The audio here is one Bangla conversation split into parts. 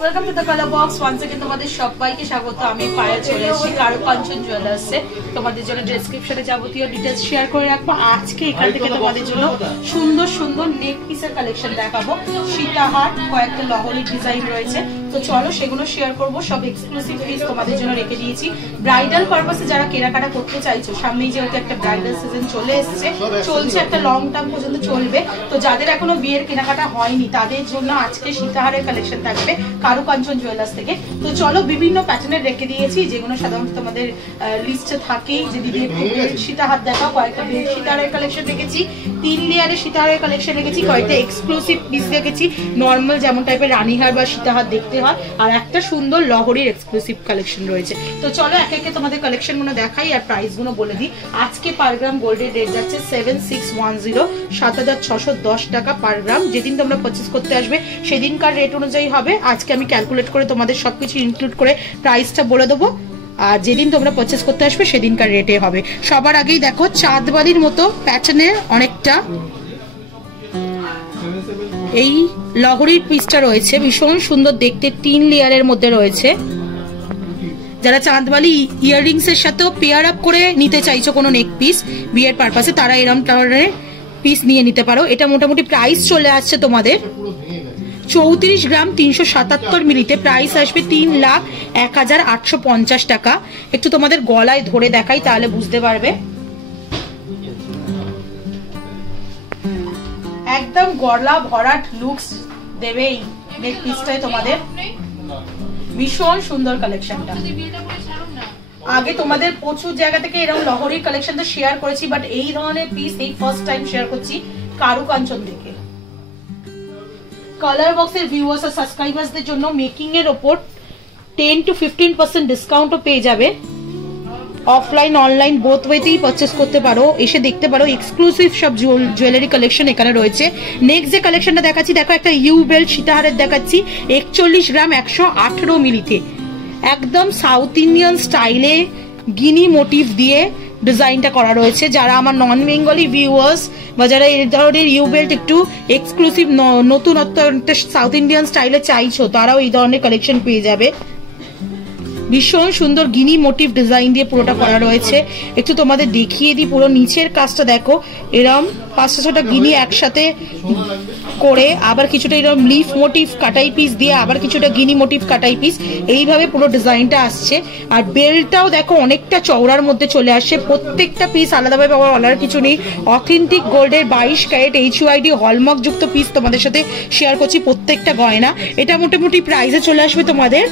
Welcome to the colour box. Once again তোমাদের সবাইকে স্বাগত। আমি পায়েল চলে এসেছি কারুকাঞ্চন জুয়েলার্সে। তোমাদের জন্য ডেসক্রিপশনে যাবতীয় ডিটেইলস শেয়ার করে রাখবো। আজকে এখান থেকে তোমাদের জন্য সুন্দর সুন্দর নেক পিসের কালেকশন দেখাবো। সীতাহার, কয়েকটা লহরি ডিজাইন রয়েছে, তো চলো সেগুলো শেয়ার করবো। সব এক্সক্লুসিভ পিস তোমাদের জন্য রেখে দিয়েছি। ব্রাইডাল পারপাসে যারা কেনাকাটা করতে চাইছো, সামনেই যেহেতু একটা ব্রাইডাল সিজন চলে এসছে, চলছে একটা লং টার্ম পর্যন্ত চলবে, তো যাদের এখনো বিয়ের কেনাকাটা হয়নি তাদের জন্য আজকে সীতাহারের কালেকশন থাকবে কারুকাঞ্চন জুয়েলার্স থেকে। তো চলো, বিভিন্ন প্যাটার্নের রেখে দিয়েছি যেগুলো সাধারণত তোমাদের লিস্টে থাকেই, যে দিদি একটু সীতাহার দেখাও। কয়েকটা সীতাহারের কালেকশন রেখেছি, 3 লেয়ারের সীতাহারের কালেকশন রেখেছি, কয়েকটা এক্সক্লুসিভ পিস রেখেছি, নর্মাল যেমন টাইপের রানীহার বা সীতাহার দেখতে হয়, আর একটা সুন্দর লহরির এক্সক্লুসিভ কালেকশন রয়েছে। তো চলো একে একে তোমাদের কালেকশন গুলো দেখাই আর প্রাইস গুলো বলে দিই। আজকে পার গ্রাম গোল্ডের রেট যাচ্ছে 7610, 7610 টাকা পার গ্রাম। যেদিন তোমরা পারচেস করতে আসবে সেদিনকার রেট অনুযায়ী হবে। আজকে আমি ক্যালকুলেট করে তোমাদের সবকিছু ইনক্লুড করে প্রাইসটা বলে দেবো, আর যেদিন তোমরা পারচেস করতে আসবে সেদিনকার রেটে হবে। সবার আগেই দেখো চাঁদবালির মতো প্যাটার্নের অনেকটা এই লহরির পিসটা রয়েছে, ভীষণ সুন্দর দেখতে, 3 লেয়ারের মধ্যে রয়েছে। যারা চাঁদবালি ইয়াররিংস এর সাথেও পেয়ার আপ করে নিতে চাইছো কোনো নেক পিস বিয়ের পারপাসে, তারা এরকম ধরনের পিস নিয়ে নিতে পারো। এটা মোটামুটি প্রাইস চলে আসছে তোমাদের 34 গ্রাম 377 মিলিতে, প্রাইস আসবে 3,01,850 টাকা। একটু তোমাদের গলায় ধরে দেখাই তাহলে বুঝতে পারবে। একদম গলা ভরাট লুকস দেবে এই নেক পিসটাই তোমাদের। ভীষণ সুন্দর কালেকশনটা। আগে তোমাদের প্রচুর জায়গা থেকে এরকম লহরির কালেকশন তো শেয়ার করেছি, বাট এই ধরনের পিস এই ফার্স্ট টাইম শেয়ার করছি কারুকাঞ্চন থেকে। কালার বক্সের ভিউয়ার্স আর সাবস্ক্রাইবারদের জন্য মেকিং এর উপর 10 to 15% ডিসকাউন্টও পেয়ে যাবে। অফলাইন অনলাইন বোথ ওয়েতেই পারচেস করতে পারো, এসে দেখতে পারো। এক্সক্লুসিভ সব জুয়েলারি কালেকশন এখানে রয়েছে। নেক্সট যে কালেকশনটা দেখাচ্ছি, দেখো একটা ইউ বেল্ট সীতাহারের দেখাচ্ছি 41 গ্রাম 118 মিলিতে, একদম সাউথ ইন্ডিয়ান স্টাইলে গিনি মোটিভ দিয়ে ডিজাইনটা করা রয়েছে। যারা আমার নন বেঙ্গলি ভিউয়ার্স বা যারা এই ধরনের ইউ বেল্ট একটু এক্সক্লুসিভ নতুনত্ব সাউথ ইন্ডিয়ান স্টাইলে চাইছো, তারাও এই ধরনের কালেকশন পেয়ে যাবে। ভীষণ সুন্দর গিনি মোটিভ ডিজাইন দিয়ে পুরোটা করা রয়েছে। একটু তোমাদের দেখিয়ে দিই, পুরো নিচের কাজটা দেখো, এরম 5-6টা গিনি একসাথে করে, আবার কিছুটা এরকম লিফ মোটিভ কাটাই পিস দিয়ে, আবার কিছুটা গিনি মোটিভ কাটাই পিস, এইভাবে পুরো ডিজাইনটা আসছে। আর বেল্টটাও দেখো অনেকটা চওড়ার মধ্যে চলে আসছে। প্রত্যেকটা পিস আলাদাভাবে বলার কিছু নেই। অথেন্টিক গোল্ডের 22 ক্যারেট HUID হলমার্ক যুক্ত পিস তোমাদের সাথে শেয়ার করছি প্রত্যেকটা গয়না। এটা মোটামুটি প্রাইসে চলে আসবে তোমাদের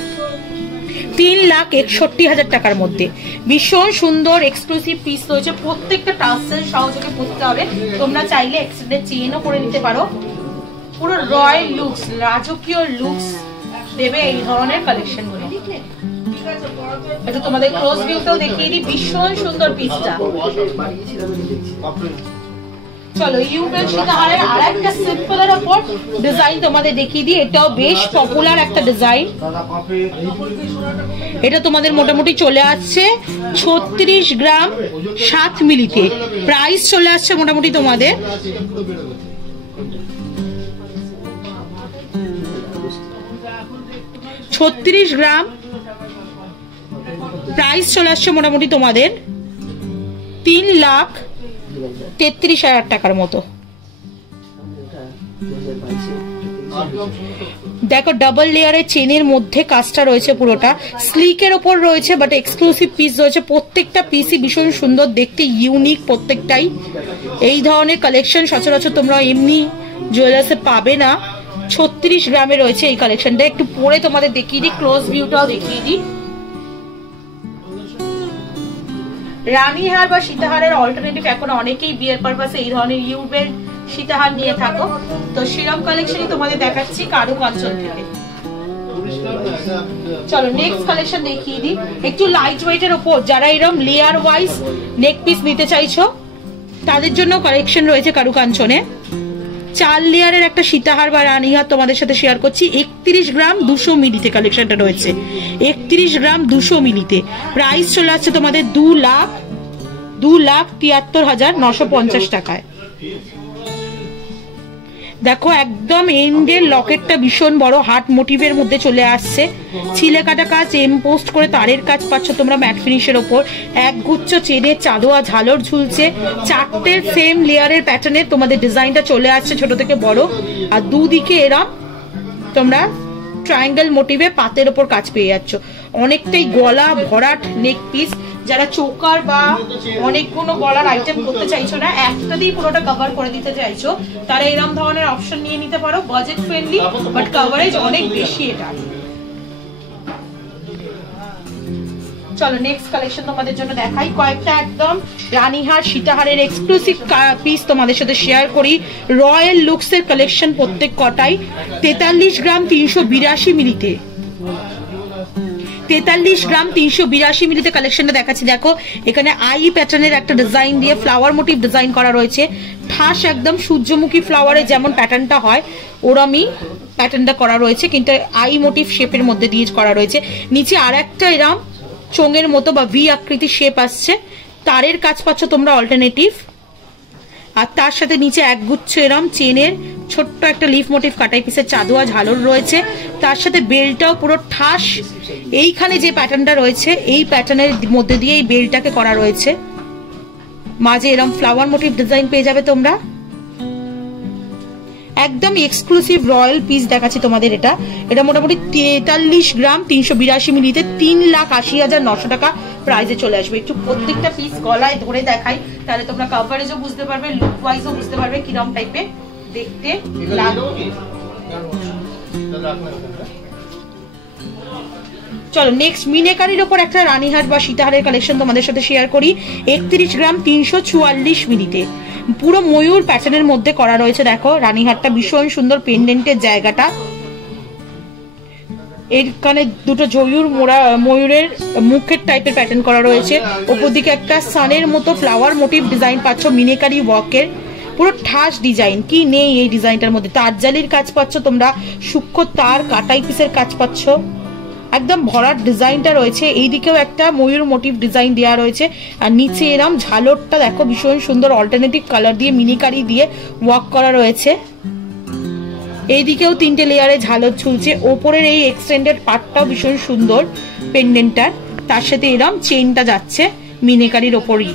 3,61,000 টাকার মধ্যে। ভীষণ সুন্দর এক্সক্লুসিভ পিস রয়েছে, প্রত্যেকটা টাসেল সহযোগে পড়তে হবে। তোমরা চাইলে এক্সটেন্ডেড চেইনও করে নিতে পারো। পুরো রয়্যাল লুকস, রাজকীয় লুকস দেবে এই ধরনের কালেকশন গুলো। এটা তোমাদের ক্লোজ ভিউতেও দেখিয়ে দিই, ভীষণ সুন্দর পিসটা। চলো ইউবেল সীতাহারের আরেকটা সিম্পলের উপর ডিজাইন তোমাদের দেখিয়ে দিই। এটাও বেশ পপুলার একটা ডিজাইন। এটা তোমাদের মোটামুটি চলে আসছে 36 গ্রাম 7 মিলিতে, প্রাইস চলে আসছে মোটামুটি তোমাদের 36 গ্রাম, প্রাইস চলে আসছে মোটামুটি তোমাদের 3,33,000 টাকার মতো। দেখো ডাবল লেয়ারের চেনের মধ্যে কাজটা রয়েছে, পুরোটা স্লিকের ওপর রয়েছে, বাট এক্সক্লুসিভ পিস রয়েছে। প্রত্যেকটা পিসই ভীষণ সুন্দর দেখতে, ইউনিক প্রত্যেকটাই। এই ধরনের কালেকশন সচরাচর তোমরা এমনি জুয়েলার্সে পাবে না। 36 গ্রামে রয়েছে এই কালেকশনটা। একটু পরে তোমাদের দেখিয়ে দিই, ক্লোজ ভিউটাও দেখিয়ে দিই। রানীহার বা সীতাহারের অল্টারনেটিভ এখন অনেকেই বিয়ের পারপাসে এই ধরনের ইউ বেল্ট সীতাহার নিয়ে থাকো, তো সেরকম কালেকশনই তোমাদের দেখাচ্ছি কারুকাঞ্চন থেকে। চলো নেক্সট কালেকশন দেখিয়ে দিই, একটু লাইট ওয়েটের উপর। যারা এরকম লেয়ার ওয়াইজ নেক পিস নিতে চাইছো তাদের জন্য কালেকশন রয়েছে কারুকাঞ্চনে। 4 লেয়ারের একটা সীতাহার বা রানীহার তোমাদের সাথে শেয়ার করছি। 31 গ্রাম 200 মিলিতে কালেকশনটা রয়েছে, 31 গ্রাম 200 মিলিতে। প্রাইস চলে আসছে তোমাদের 2,73,950 টাকায়। দেখো একদম এন্ডের লকেটটা ভীষণ বড় হার্ট মোটিভের মধ্যে চলে আসছে, ছিলে কাটা কাজ, এমপোস্ট করে তারের কাজ পাচ্ছ তোমরা ম্যাট ফিনিশের ওপর, একগুচ্ছ চেনের চাঁদোয়া ঝালর ঝুলছে, 4টে সেম লেয়ারের প্যাটার্নের তোমাদের ডিজাইনটা চলে আসছে ছোট থেকে বড়, আর দুদিকে এরম তোমরা ট্রায়াঙ্গেল মোটিভে পাতের ওপর কাজ পেয়ে যাচ্ছ। অনেকটাই গলা ভরাট নেক পিস, যারা চোকার বা অনেকগুলো গলার আইটেম করতে চাইছো না, একটা দিয়ে পুরোটা কভার করে দিতে চাইছো, তারা এরকম ধরনের অপশন নিয়ে নিতে পারো। বাজেট ফ্রেন্ডলি বাট কভারেজ অনেক বেশি এটা। চলো নেক্সট কালেকশন তোমাদের জন্য দেখাই। কয়েকটা একদম রানীহার সীতাহারের এক্সক্লুসিভ পিস তোমাদের সাথে শেয়ার করি। রয়্যাল লুকস এর কালেকশন প্রত্যেক কটাই 43 গ্রাম 382 মিলিতে, 43 গ্রাম 382 মিলিতে কালেকশনটা দেখাচ্ছি। দেখো এখানে আই প্যাটার্নের একটা ডিজাইন দিয়ে ফ্লাওয়ার মোটিভ ডিজাইন করা রয়েছে, ঠাস একদম সূর্যমুখী ফ্লাওয়ারে যেমন প্যাটার্নটা হয় ওরমই প্যাটার্নটা করা রয়েছে, কিন্তু আই মোটিভ শেপের মধ্যে দিয়ে করা রয়েছে। নিচে আর একটা এরম চোঙের মতো বা ভি আকৃতির শেপ আসছে, তারের কাজ পাচ্ছ তোমরা অল্টারনেটিভ, আর তার সাথে নিচে একগুচ্ছ এরম চেনের ছোট্ট একটা লিফ মোটিভ কাটাই পিসের চাঁদোয়া ঝালর রয়েছে, তার সাথে বেলটাও পুরো ঠাস এইখানে যে প্যাটার্নটা রয়েছে এই প্যাটার্নের মধ্যে দিয়ে এই বেলটাকে করা রয়েছে, মাঝে এরম ফ্লাওয়ার মোটিভ ডিজাইন পেয়ে যাবে তোমরা। একদম এক্সক্লুসিভ রয়্যাল পিস দেখাচ্ছি তোমাদের। এটা মোটামুটি 43 গ্রাম 382 মিলিতে 3,80,900 টাকা প্রাইসে চলে আসবে। একটু প্রত্যেকটা পিস গলায় ধরে দেখাই, তাহলে তোমরা কভারেজও বুঝতে পারবে, লুক ওয়াইজও বুঝতে পারবে কিরকম টাইপের দেখতে লাগবে। চলো নেক্সট মিনেকারির ওপর একটা রানীহাট বা সীতাহারের কালেকশন তোমাদের সাথে শেয়ার করি। 31 গ্রাম 344 মিলিতে পুরো ময়ূর প্যাটার্নের মধ্যে করা রয়েছে। দেখো রানীহাটটা ভীষণ সুন্দর, পেন্ডেন্টের জায়গাটা এখানে দুটো ময়ূরের মুখের টাইপের প্যাটার্ন করা রয়েছে, ওপর দিকে একটা সানের মতো ফ্লাওয়ার মোটিভ ডিজাইন পাচ্ছ মিনেকারি ওয়ার্কের, পুরো ঠাস ডিজাইন কি নেই এই ডিজাইনটার মধ্যে। তারজালির কাজ পাচ্ছ তোমরা, সূক্ষ্ম তার কাটাই পিসের কাজ পাচ্ছ, একদম ভরাট ডিজাইনটা রয়েছে। এইদিকেও একটা ময়ূর মোটিভ ডিজাইন দেওয়া রয়েছে, আর নিচে এরম ঝালরটা দেখো ভীষণ সুন্দর অল্টারনেটিভ কালার দিয়ে মিনিকারি দিয়ে ওয়ার্ক করা রয়েছে। এইদিকেও 3টে লেয়ারে ঝালর ঝুলছে, ওপরের এই এক্সটেন্ডেড পার্টটাও ভীষণ সুন্দর পেন্ডেন্টটার, তার সাথে এরম চেইনটা যাচ্ছে মিনিকারির ওপরই।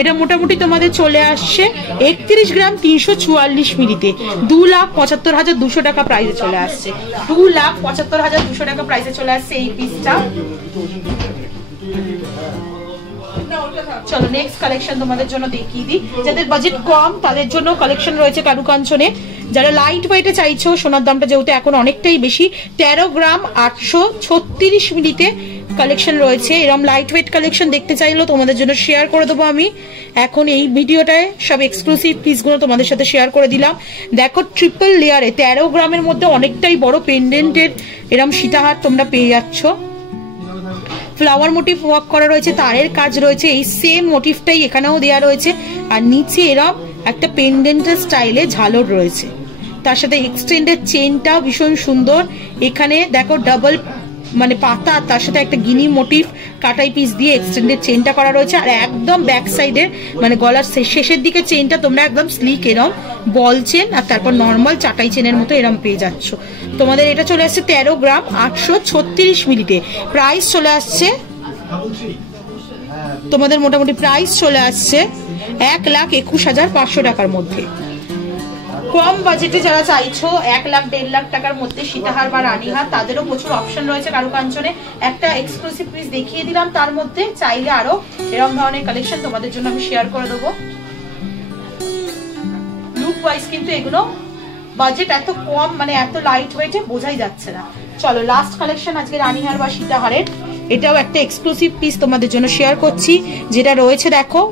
এটা মোটামুটি তোমাদের চলে আসছে 31 গ্রাম 344 মিলিতে 2,75,200 টাকা প্রাইসে চলে আসছে। 2,75,200 টাকা প্রাইসে চলে আসছে এই পিসটা। চলো নেক্সট কালেকশন তোমাদের জন্য দেখিয়ে দিই। যাদের বাজেট কম তাদের জন্য কালেকশন রয়েছে কারুকাঞ্চনে। যারা লাইট ওয়েটে চাইছো, সোনার দামটা যেহেতু এখন অনেকটাই বেশি, 13 গ্রাম 836 মিলিতে কালেকশন রয়েছে। এরকম লাইট ওয়েট কালেকশন দেখতে চাইলেও তোমাদের জন্য শেয়ার করে দেবো আমি এখন এই ভিডিওটায়। সব এক্সক্লুসিভ পিসগুলো তোমাদের সাথে শেয়ার করে দিলাম। দেখো ট্রিপল লেয়ারে 13 গ্রামের মধ্যে অনেকটাই বড় পেন্ডেন্টের এরকম সীতাহার তোমরা পেয়ে যাচ্ছ। ফ্লাওয়ার মোটিভ ওয়ার্ক করা রয়েছে, তারের কাজ রয়েছে, এই সেম মোটিভটাই এখানেও দেওয়া রয়েছে, আর নিচে এরকম একটা পেন্ডেন্টের স্টাইলে ঝালর রয়েছে, তার সাথে এক্সটেন্ডেড চেনটাও ভীষণ সুন্দর। এখানে দেখো ডাবল মানে পাতা, তার সাথে একটা গিনি মোটিভ কাটাই পিস দিয়ে এক্সটেন্ডেড চেনটা করা রয়েছে, আর একদম ব্যাক সাইডের মানে গলার শেষের দিকে চেনটা তোমরা একদম স্লিক এরম বল চেন, আর তারপর নর্মাল চাটাই চেনের মতো এরম পেয়ে যাচ্ছ। তোমাদের এটা চলে আসছে 13 গ্রাম 836 মিলিতে। প্রাইস চলে আসছে তোমাদের মোটামুটি প্রাইস চলে আসছে 1,21,500 টাকার মধ্যে। কম বাজেটে যারা চাইছো 1 লাখ 1.5 লাখ টাকার মধ্যে সীতাহার বা রানীহার, তাদেরও প্রচুর অপশন রয়েছে কারুকাঞ্চনে। একটা এক্সক্লুসিভ পিস দেখিয়ে দিলাম, তার মধ্যে চাইলে আরো এরকম ধরনের কালেকশন তোমাদের জন্য আমি শেয়ার করে দেবো। লুক ওয়াইজ কিন্তু এগুলো বাজেট এত কম, মানে এত লাইট ওয়েটে বোঝাই যাচ্ছে না। চলো লাস্ট কালেকশন আজকে রানীহার বা সীতাহারের, এটাও একটা এক্সক্লুসিভ পিস তোমাদের জন্য শেয়ার করছি, যেটা রয়েছে দেখো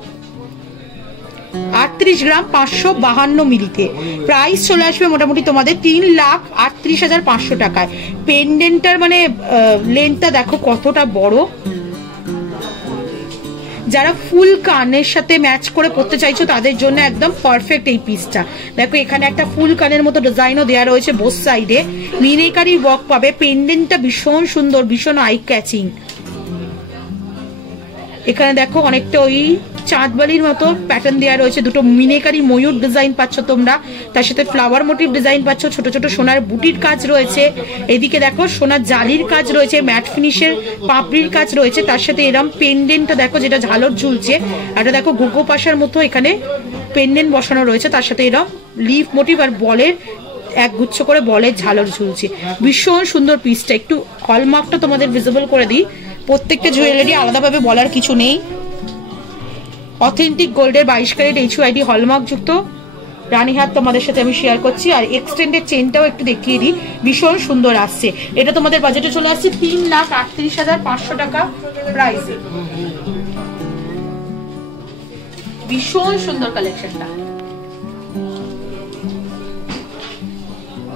38 গ্রাম 552 মিলিতে। প্রাইস চলে আসবে মোটামুটি তোমাদের 3,38,500 টাকায়। পেন্ডেন্টটার মানে লেন্থটা দেখো কতটা বড়, যারা ফুল কানের সাথে ম্যাচ করে পড়তে চাইছো তাদের জন্য একদম পারফেক্ট এই পিসটা। দেখো এখানে একটা ফুল কানের মতো ডিজাইনও দেওয়া রয়েছে বোথ সাইডে, মিনেকারি ওয়ার্ক পাবে, পেন্ডেন্টটা ভীষণ সুন্দর, ভীষণ আই ক্যাচিং। এখানে দেখো অনেকটা ওই চাঁদবালির মতো প্যাটার্ন দেওয়া রয়েছে, দুটো মিনেকারি ময়ূর ডিজাইন পাচ্ছ তোমরা, তার সাথে ফ্লাওয়ার মোটিভ ডিজাইন পাচ্ছ, ছোট ছোট সোনার বুটির কাজ রয়েছে, এদিকে দেখো সোনার জালির কাজ রয়েছে, ম্যাট ফিনিশের পাপড়ির কাজ রয়েছে, তার সাথে এরম পেন্ডেন্টটা দেখো যেটা ঝালর ঝুলছে, এটা দেখো গোগো পাশার মতো এখানে পেন্ডেন্ট বসানো রয়েছে, তার সাথে এরম লিফ মোটিভ আর বলের একগুচ্ছ করে বলের ঝালর ঝুলছে। ভীষণ সুন্দর পিসটা, একটু হলমার্কটা তোমাদের ভিজিবল করে দিই। প্রত্যেকটা জুয়েলারি আলাদাভাবে বলার কিছু নেই, অথেন্টিক গোল্ডের 22 ক্যারেট HUID হলমার্ক যুক্ত রানীহার তোমাদের সাথে আমি শেয়ার করছি। আর এক্সটেন্ডেড চেনটাও একটু দেখিয়ে দিই, ভীষণ সুন্দর আসছে। এটা তোমাদের বাজেটে চলে আসছে 3,38,500 টাকা প্রাইসে। ভীষণ সুন্দর কালেকশনটা।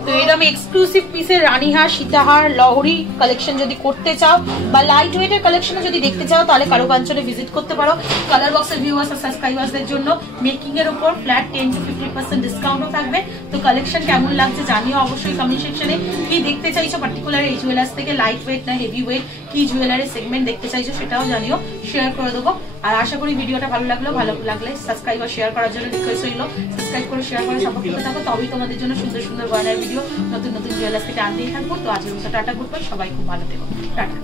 তো এরকম এক্সক্লুসিভ পিসের রানীহার, সীতাহার, লহরি কালেকশন যদি করতে চাও বা লাইট ওয়েটের কালেকশন যদি দেখতে চাও তাহলে কারুকাঞ্চনে ভিজিট করতে পারো। কালার বক্সের ভিউয়ার্স আর সাবস্ক্রাইবারদের জন্য মেকিং এর উপর ফ্ল্যাট 10 to 50% ডিসকাউন্টও থাকবে। তো কালেকশন কেমন লাগছে জানিও অবশ্যই কমেন্ট সেকশনে। কি দেখতে চাইছো পার্টিকুলার এই জুয়েলার্স থেকে, লাইট ওয়েট না হেভি ওয়েট, কি জুয়েলারি সেগমেন্ট দেখতে চাইছো সেটাও জানিও, শেয়ার করে দেবো। আর আশা করি ভিডিওটা ভালো লাগলে সাবস্ক্রাইব আর শেয়ার করার জন্য রিকোয়েস্ট রইল। সাবস্ক্রাইব করে শেয়ার করে সাপোর্ট করতে থাকো, তবেই তোমাদের জন্য সুন্দর সুন্দর গয়নার ভিডিও নতুন নতুন জুয়েলার্স থেকে আনতেই থাকবো। তো আজকের মতো টাটা, গুড বাই, সবাই খুব ভালো থেকো, টাটা।